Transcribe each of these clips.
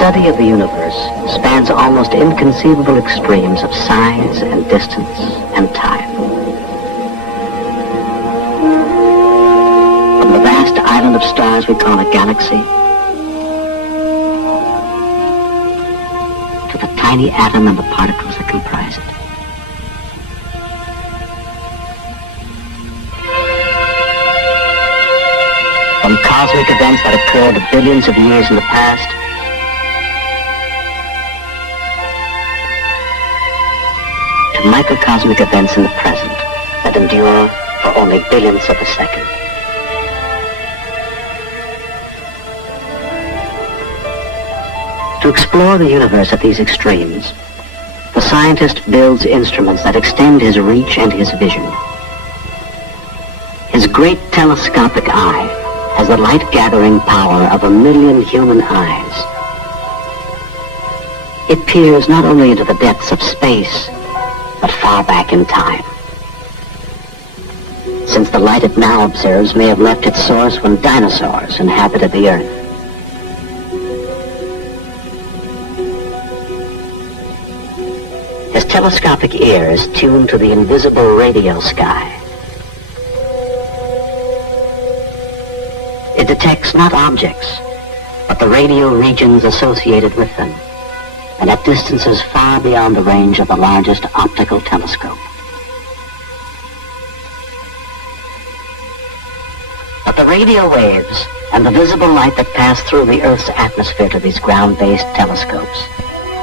study of the universe spans almost inconceivable extremes of size and distance and time. From the vast island of stars we call a galaxy, to the tiny atom and the particles that comprise it. From cosmic events that occurred billions of years in the past, to microcosmic events in the present that endure for only billionths of a second. To explore the universe at these extremes, the scientist builds instruments that extend his reach and his vision. His great telescopic eye has the light-gathering power of 1,000,000 human eyes. It peers not only into the depths of space, but far back in time. Since the light it now observes may have left its source when dinosaurs inhabited the Earth. His telescopic ear is tuned to the invisible radio sky. It detects not objects, but the radio regions associated with them, and at distances far beyond the range of the largest optical telescope. But the radio waves and the visible light that pass through the Earth's atmosphere to these ground-based telescopes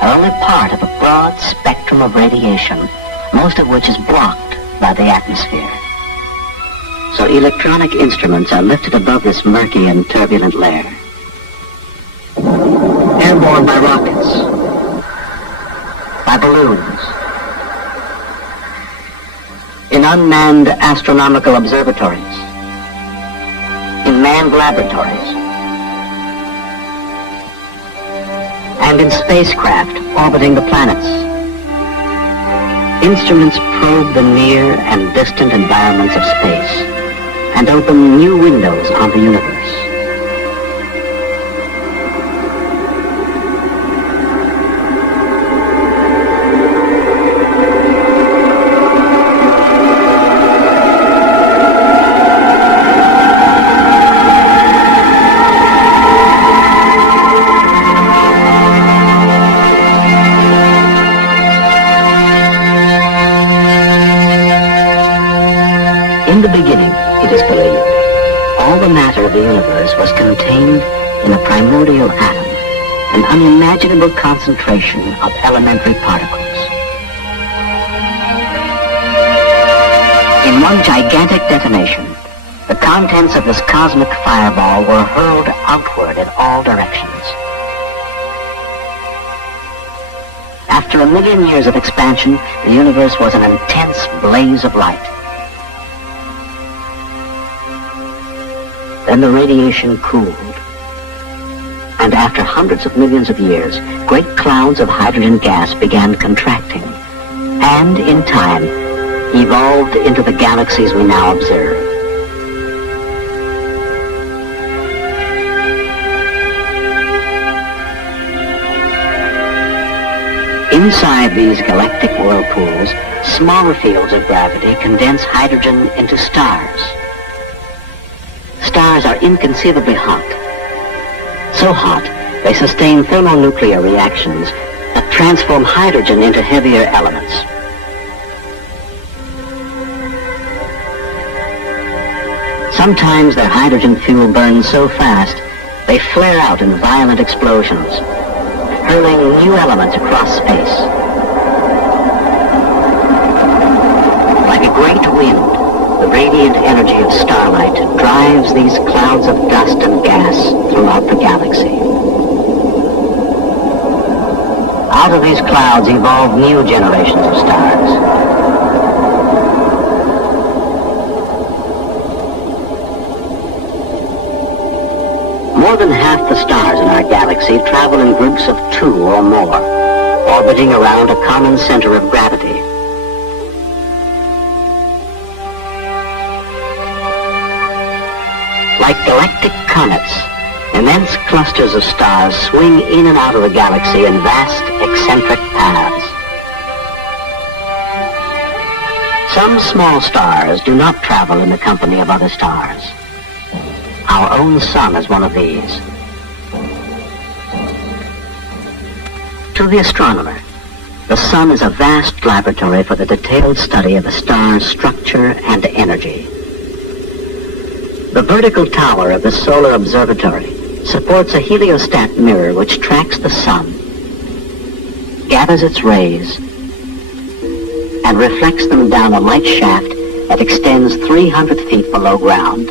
are only part of a broad spectrum of radiation, most of which is blocked by the atmosphere. So electronic instruments are lifted above this murky and turbulent layer, airborne by rockets, by balloons, in unmanned astronomical observatories, in manned laboratories, and in spacecraft orbiting the planets. Instruments probe the near and distant environments of space and open new windows on the universe. In the beginning, it is believed, all the matter of the universe was contained in a primordial atom, an unimaginable concentration of elementary particles. In one gigantic detonation, the contents of this cosmic fireball were hurled outward in all directions. After 1,000,000 years of expansion, the universe was an intense blaze of light. Then the radiation cooled, and after hundreds of millions of years, great clouds of hydrogen gas began contracting, and in time, evolved into the galaxies we now observe. Inside these galactic whirlpools, smaller fields of gravity condense hydrogen into stars. Stars are inconceivably hot. So hot, they sustain thermonuclear reactions that transform hydrogen into heavier elements. Sometimes their hydrogen fuel burns so fast, they flare out in violent explosions, hurling new elements across space. Like a great wind, the radiant energy of starlight drives these clouds of dust and gas throughout the galaxy. Out of these clouds evolve new generations of stars. More than half the stars in our galaxy travel in groups of 2 or more, orbiting around a common center of gravity. Like galactic comets, Immense clusters of stars swing in and out of the galaxy in vast, eccentric paths. Some small stars do not travel in the company of other stars. Our own sun is one of these. To the astronomer, the sun is a vast laboratory for the detailed study of a star's structure and energy. The vertical tower of the solar observatory supports a heliostat mirror which tracks the sun, gathers its rays, and reflects them down a light shaft that extends 300 feet below ground.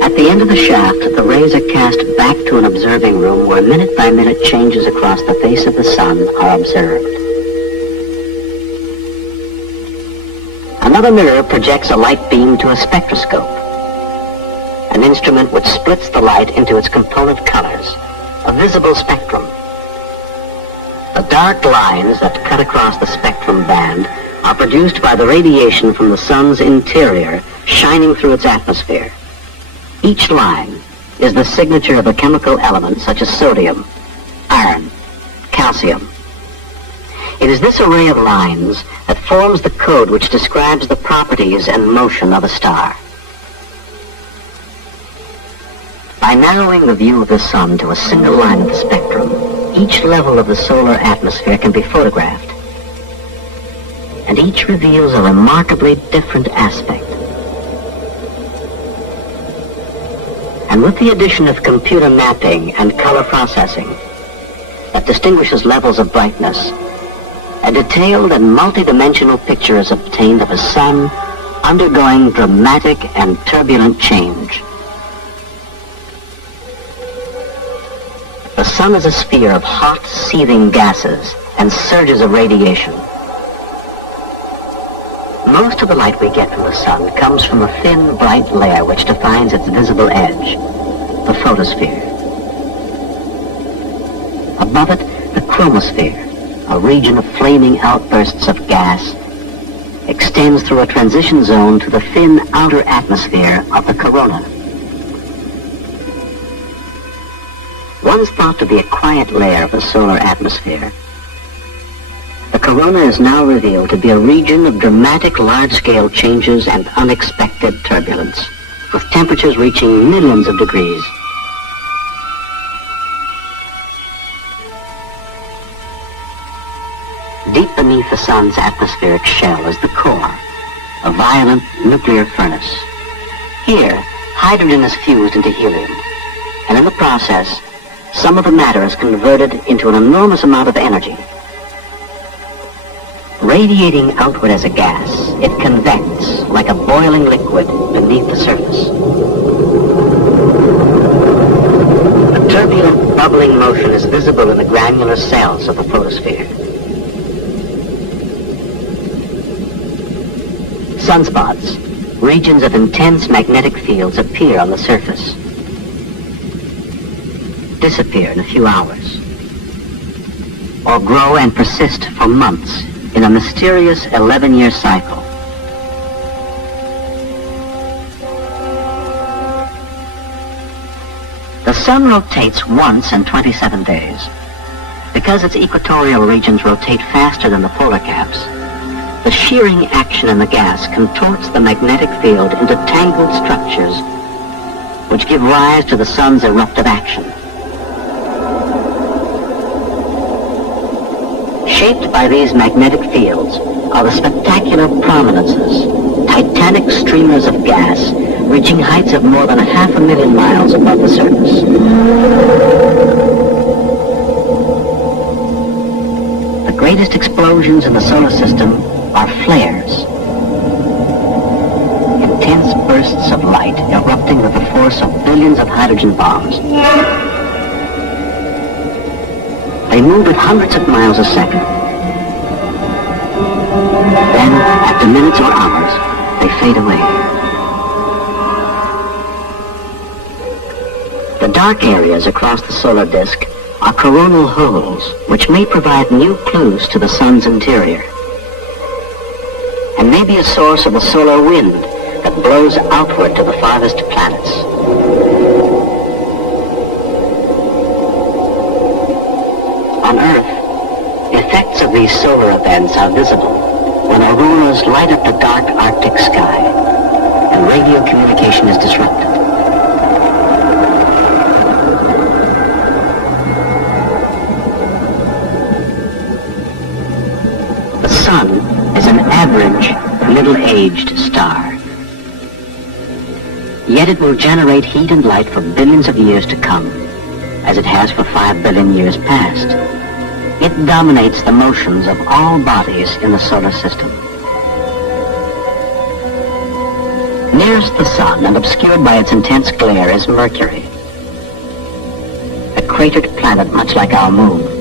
At the end of the shaft, the rays are cast back to an observing room where minute-by-minute changes across the face of the sun are observed. Another mirror projects a light beam to a spectroscope, an instrument which splits the light into its component colors, a visible spectrum. The dark lines that cut across the spectrum band are produced by the radiation from the sun's interior shining through its atmosphere. Each line is the signature of a chemical element such as sodium, iron, calcium. It is this array of lines that forms the code which describes the properties and motion of a star. By narrowing the view of the sun to a single line of the spectrum, each level of the solar atmosphere can be photographed, and each reveals a remarkably different aspect. And with the addition of computer mapping and color processing that distinguishes levels of brightness, a detailed and multidimensional picture is obtained of a sun undergoing dramatic and turbulent change. The sun is a sphere of hot, seething gases and surges of radiation. Most of the light we get from the sun comes from a thin, bright layer which defines its visible edge, the photosphere. Above it, the chromosphere, a region of flaming outbursts of gas, extends through a transition zone to the thin outer atmosphere of the corona. Once thought to be a quiet layer of the solar atmosphere, the corona is now revealed to be a region of dramatic large-scale changes and unexpected turbulence, with temperatures reaching millions of degrees. Deep beneath the sun's atmospheric shell is the core, a violent nuclear furnace. Here, hydrogen is fused into helium, and in the process, some of the matter is converted into an enormous amount of energy. Radiating outward as a gas, it convects like a boiling liquid beneath the surface. A turbulent, bubbling motion is visible in the granular cells of the photosphere. Sunspots, regions of intense magnetic fields, appear on the surface, disappear in a few hours, or grow and persist for months in a mysterious 11-year cycle. The sun rotates once in 27 days. Because its equatorial regions rotate faster than the polar caps, the shearing action in the gas contorts the magnetic field into tangled structures which give rise to the sun's eruptive action. Shaped by these magnetic fields are the spectacular prominences, titanic streamers of gas reaching heights of more than 500,000 miles above the surface. The greatest explosions in the solar system are flares, intense bursts of light erupting with the force of billions of hydrogen bombs. They move at hundreds of miles a second. Then, after minutes or hours, they fade away. The dark areas across the solar disk are coronal holes, which may provide new clues to the sun's interior. and may be a source of the solar wind that blows outward to the farthest planets. On Earth, the effects of these solar events are visible when auroras light up the dark Arctic sky and radio communication is disrupted. The Sun is an average, middle-aged star. Yet it will generate heat and light for billions of years to come, as it has for 5 billion years past. It dominates the motions of all bodies in the solar system. Nearest the Sun and obscured by its intense glare is Mercury, a cratered planet much like our Moon.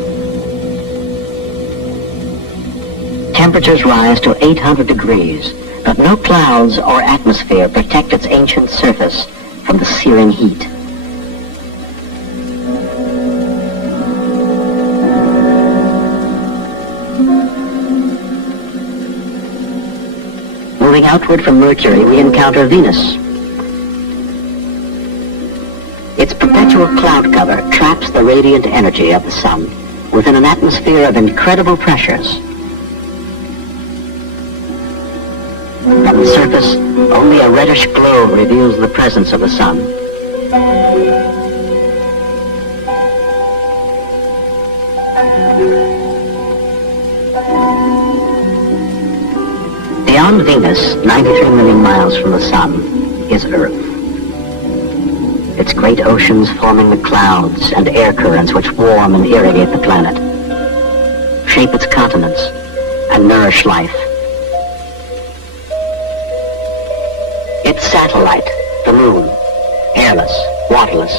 Temperatures rise to 800 degrees, but no clouds or atmosphere protect its ancient surface from the searing heat. Moving outward from Mercury, we encounter Venus. Its perpetual cloud cover traps the radiant energy of the Sun within an atmosphere of incredible pressures. From the surface, only a reddish glow reveals the presence of the Sun. Beyond Venus, 93 million miles from the Sun, is Earth. Its great oceans forming the clouds and air currents which warm and irrigate the planet, shape its continents, and nourish life. Its satellite, the Moon, airless, waterless,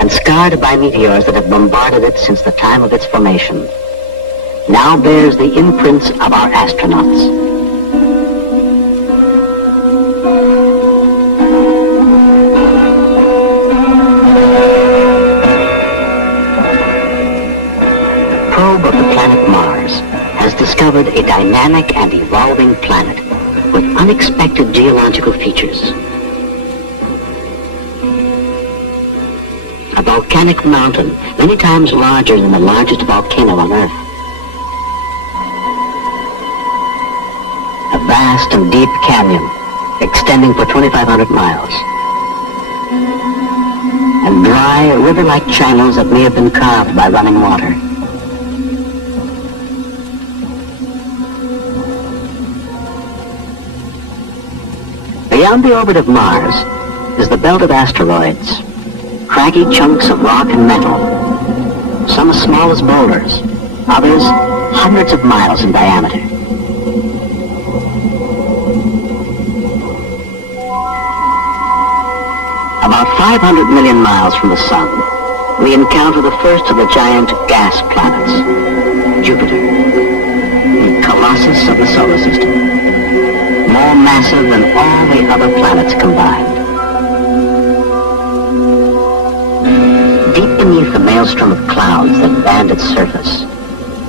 and scarred by meteors that have bombarded it since the time of its formation, now bears the imprints of our astronauts. The probe of the planet Mars has discovered a dynamic and evolving planet with unexpected geological features. A volcanic mountain many times larger than the largest volcano on Earth. A vast and deep canyon extending for 2,500 miles. And dry, river-like channels that may have been carved by running water. Beyond the orbit of Mars is the belt of asteroids, craggy chunks of rock and metal, some as small as boulders, others hundreds of miles in diameter. About 500 million miles from the Sun, we encounter the first of the giant gas planets, Jupiter, the colossus of the solar system. More massive than all the other planets combined. Deep beneath the maelstrom of clouds that band its surface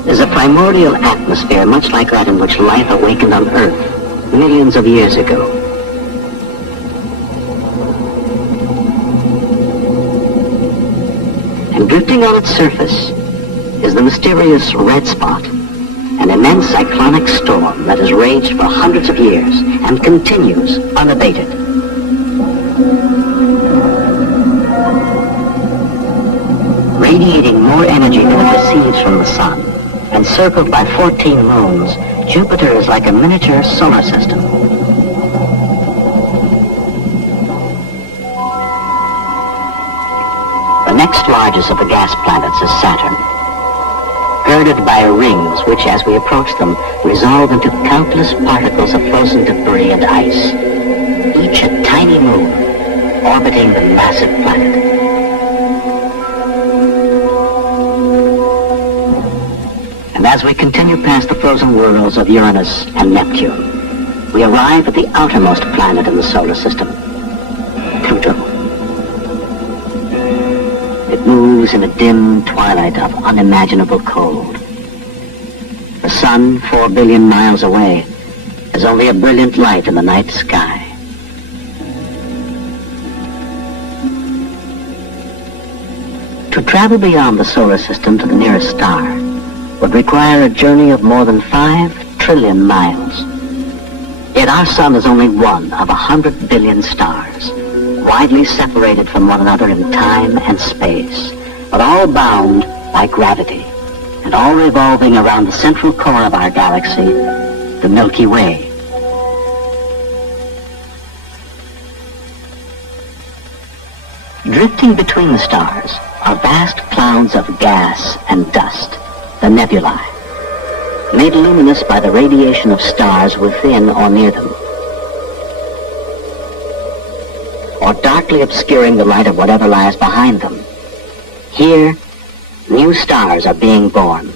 is a primordial atmosphere much like that in which life awakened on Earth millions of years ago. And drifting on its surface is the mysterious red spot, an immense cyclonic storm that has raged for hundreds of years and continues unabated. Radiating more energy than it receives from the Sun, and circled by 14 moons, Jupiter is like a miniature solar system. The next largest of the gas planets is Saturn, girded by rings which, as we approach them, resolve into countless particles of frozen debris and ice, each a tiny moon orbiting the massive planet. And as we continue past the frozen worlds of Uranus and Neptune, we arrive at the outermost planet in the solar system, Pluto. It moves in a dim twilight of unimaginable cold. The Sun, 4 billion miles away, is only a brilliant light in the night sky. To travel beyond the solar system to the nearest star would require a journey of more than 5 trillion miles. Yet our sun is only one of 100 billion stars, widely separated from one another in time and space, but all bound by gravity, and all revolving around the central core of our galaxy, the Milky Way. Drifting between the stars are vast clouds of gas and dust, the nebulae, made luminous by the radiation of stars within or near them, or darkly obscuring the light of whatever lies behind them. Here, new stars are being born.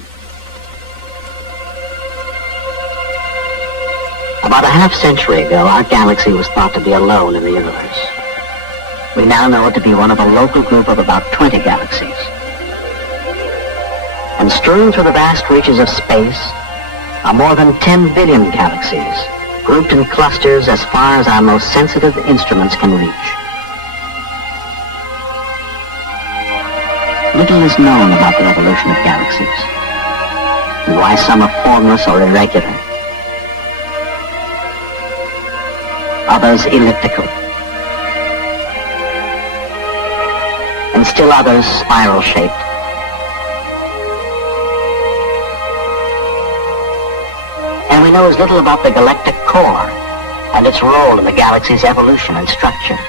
About a half-century ago, our galaxy was thought to be alone in the universe. We now know it to be one of a local group of about 20 galaxies. And strewn through the vast reaches of space are more than 10 billion galaxies, grouped in clusters as far as our most sensitive instruments can reach. Little is known about the evolution of galaxies, and why some are formless or irregular, others elliptical, and still others spiral-shaped. And we know as little about the galactic core and its role in the galaxy's evolution and structure.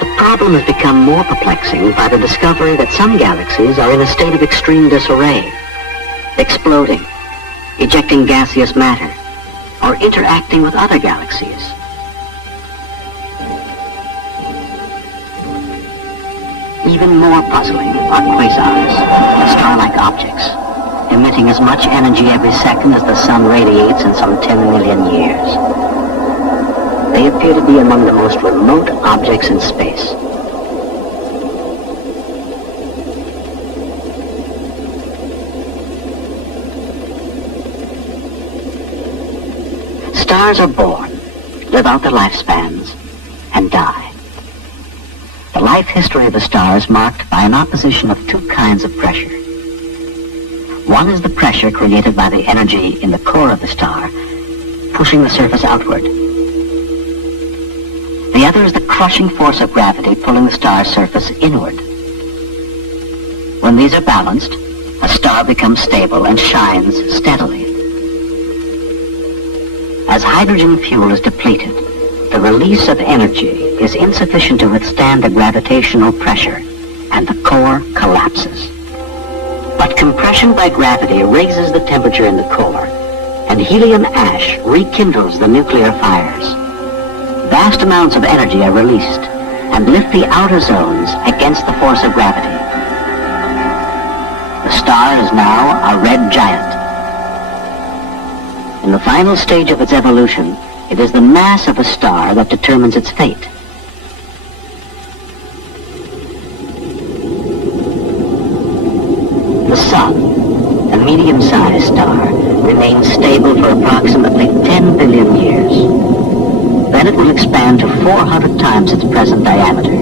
The problem has become more perplexing by the discovery that some galaxies are in a state of extreme disarray, exploding, ejecting gaseous matter, or interacting with other galaxies. Even more puzzling are quasars, star-like objects, emitting as much energy every second as the sun radiates in some 10 million years. They appear to be among the most remote objects in space. Stars are born, live out their lifespans, and die. The life history of a star is marked by an opposition of two kinds of pressure. One is the pressure created by the energy in the core of the star, pushing the surface outward. The other is the crushing force of gravity pulling the star's surface inward. When these are balanced, a star becomes stable and shines steadily. As hydrogen fuel is depleted, the release of energy is insufficient to withstand the gravitational pressure, and the core collapses. But compression by gravity raises the temperature in the core, and helium ash rekindles the nuclear fires. Vast amounts of energy are released and lift the outer zones against the force of gravity. The star is now a red giant. In the final stage of its evolution, it is the mass of a star that determines its fate. The Sun, a medium-sized star, remains stable for approximately 10 billion years. Then it will expand to 400 times its present diameter.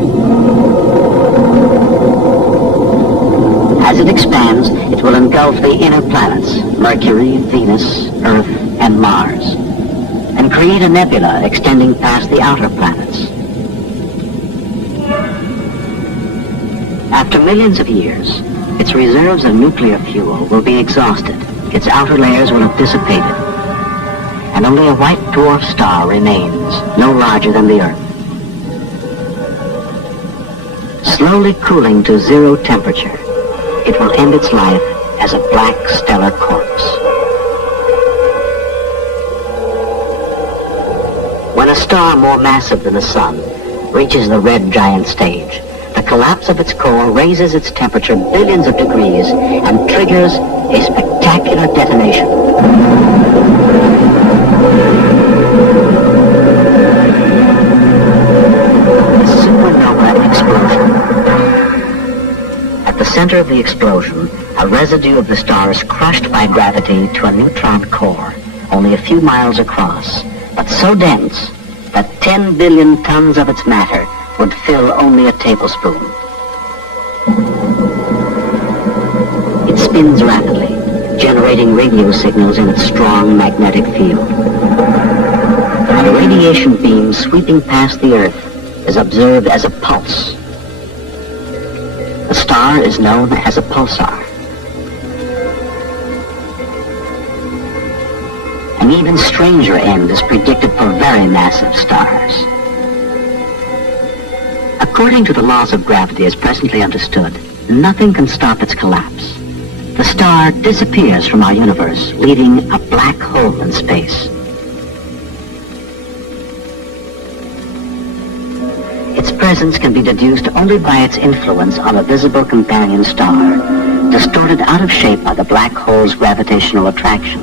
As it expands, it will engulf the inner planets, Mercury, Venus, Earth, and Mars, and create a nebula extending past the outer planets. After millions of years, its reserves of nuclear fuel will be exhausted, its outer layers will have dissipated, and only a white dwarf star remains, no larger than the Earth. Slowly cooling to zero temperature, it will end its life as a black stellar corpse. When a star more massive than the Sun reaches the red giant stage, the collapse of its core raises its temperature billions of degrees and triggers a spectacular detonation. A supernova explosion. At the center of the explosion, a residue of the star is crushed by gravity to a neutron core, only a few miles across, but so dense that 10 billion tons of its matter would fill only a tablespoon. It spins rapidly, generating radio signals in its strong magnetic field. And a radiation beam sweeping past the Earth is observed as a pulse. The star is known as a pulsar. An even stranger end is predicted for very massive stars. According to the laws of gravity as presently understood, nothing can stop its collapse. The star disappears from our universe, leaving a black hole in space. Its presence can be deduced only by its influence on a visible companion star, distorted out of shape by the black hole's gravitational attraction.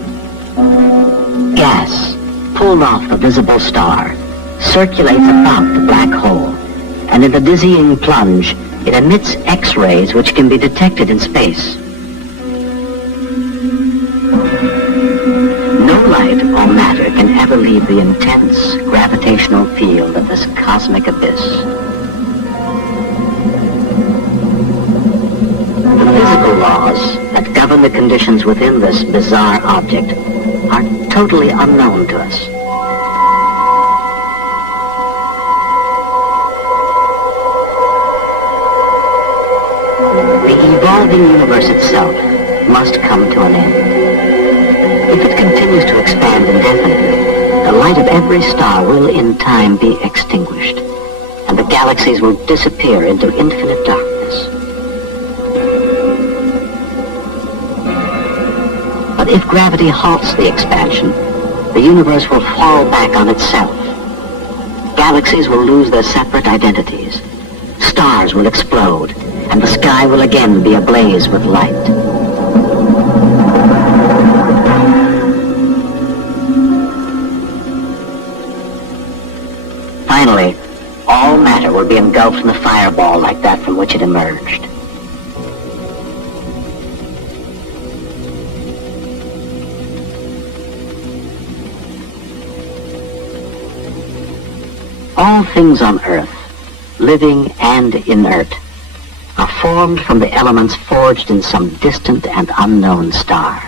Gas, pulled off the visible star, circulates about the black hole, and in the dizzying plunge, it emits X-rays which can be detected in space. No light or matter can ever leave the intense gravitational field of this cosmic abyss. The physical laws that govern the conditions within this bizarre object are totally unknown to us. The evolving universe itself must come to an end. If it continues to expand indefinitely, the light of every star will in time be extinguished, and the galaxies will disappear into infinite darkness. But if gravity halts the expansion, the universe will fall back on itself. Galaxies will lose their separate identities. Stars will explode, and the sky will again be ablaze with light. Finally, all matter will be engulfed in a fireball like that from which it emerged. All things on Earth, living and inert, are formed from the elements forged in some distant and unknown star.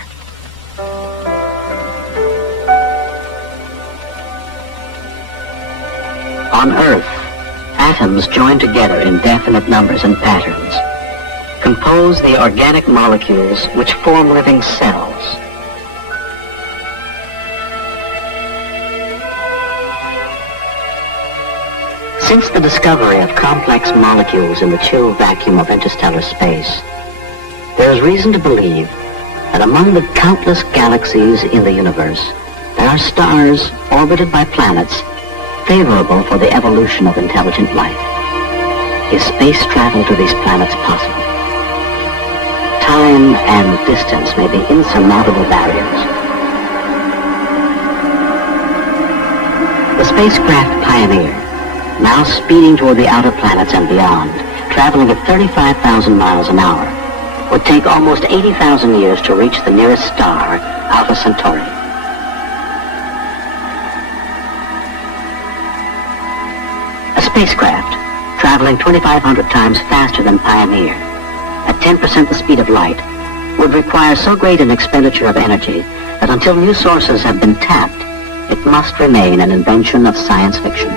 On Earth, atoms joined together in definite numbers and patterns compose the organic molecules which form living cells. Since the discovery of complex molecules in the chill vacuum of interstellar space, there is reason to believe that among the countless galaxies in the universe, there are stars orbited by planets favorable for the evolution of intelligent life. Is space travel to these planets possible? Time and distance may be insurmountable barriers. The spacecraft Pioneer, now speeding toward the outer planets and beyond, traveling at 35,000 miles an hour, would take almost 80,000 years to reach the nearest star, Alpha Centauri. A spacecraft, traveling 2,500 times faster than Pioneer, at 10% the speed of light, would require so great an expenditure of energy that until new sources have been tapped, it must remain an invention of science fiction.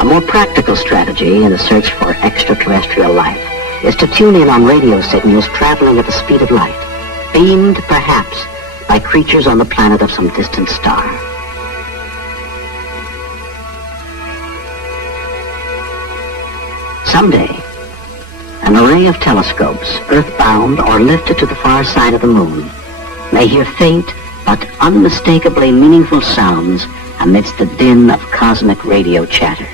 A more practical strategy in the search for extraterrestrial life is to tune in on radio signals traveling at the speed of light, beamed perhaps by creatures on the planet of some distant star. Someday, an array of telescopes, earthbound or lifted to the far side of the moon, may hear faint but unmistakably meaningful sounds amidst the din of cosmic radio chatter.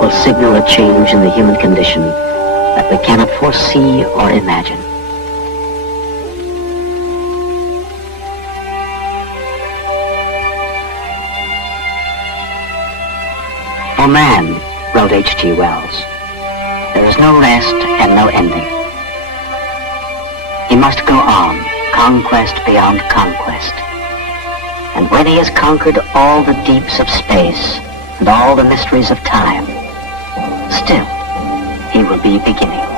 Will signal a change in the human condition that we cannot foresee or imagine. For man, wrote H.G. Wells, there is no rest and no ending. He must go on, conquest beyond conquest. And when he has conquered all the deeps of space and all the mysteries of time, still he will be beginning.